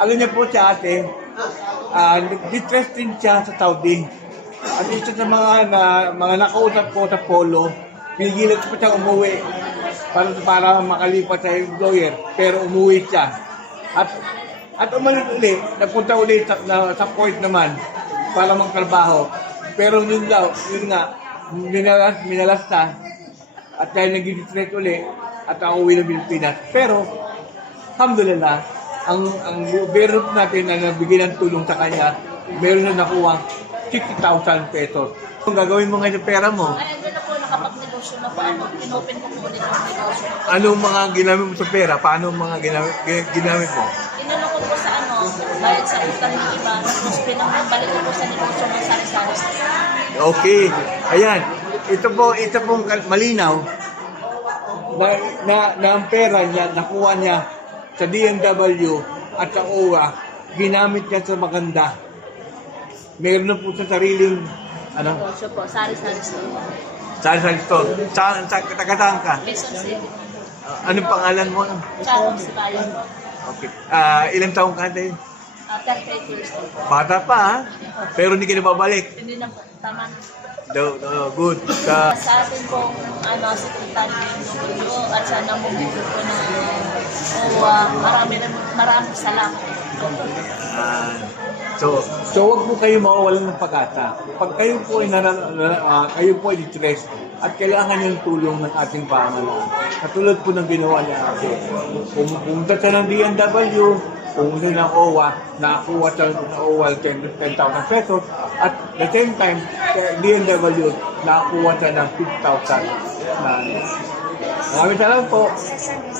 Alam niya po si ate, nag-distress din siya sa Saudi. At isa sa mga nakausap ko sa polo, pinigilan ko siya umuwi para makalipat sa employer, pero umuwi siya. At umalis uli, nagpunta uli sa point naman para magtrabaho. Pero yun nga, minalas na. At dahil nag-distress uli, at ako uwi ng Pilipinas. Pero, alhamdulillah, ang gobyerno natin na nabigyan ng tulong sa kanya, meron na nakuha 60,000 pesos. Kung gagawin mo ngayon yung pera mo, Ay, andun na po, nakapag-negosyo na po. Pinopen ko po ulit ang negosyo. anong mga ginamit mo sa pera? Paano mga ginamit mo? Inano ko po sa bayad sa utang ng iba, tapos pinambalik ko po sa negosyo ng sari-sari. Okay. Ayan. Ito pong malinaw na ang pera niya, nakuha niya sa DMW at sa OWA, ginamit niya sa maganda. Meron na po sa sariling, Negosyo po, sari-sari store. sari-sari store. Sa taga-saan ka? Quezon City. Anong pangalan mo? Charong si Bayan po. Okay. Ilang taong ka tayo? 38 years old. Bata pa ha? Pero hindi ka na babalik. Hindi na po, tama na. Good. Sa atin pong secretary ng at sa namumuno po ng maraming salamat. So wag po kayo mawawalan ng pag-asa. Pag kayo po ay distress at kailangan yung tulong ng ating pamahalaan. Katulad po ng ginawa niya ate. Pumunta siya ng DMW, pumunta ng OWA, nakakuha siya ng OWA 10,000 pesos at the same time, DMW, nakakuha siya ng 6,000. Maraming salamat po.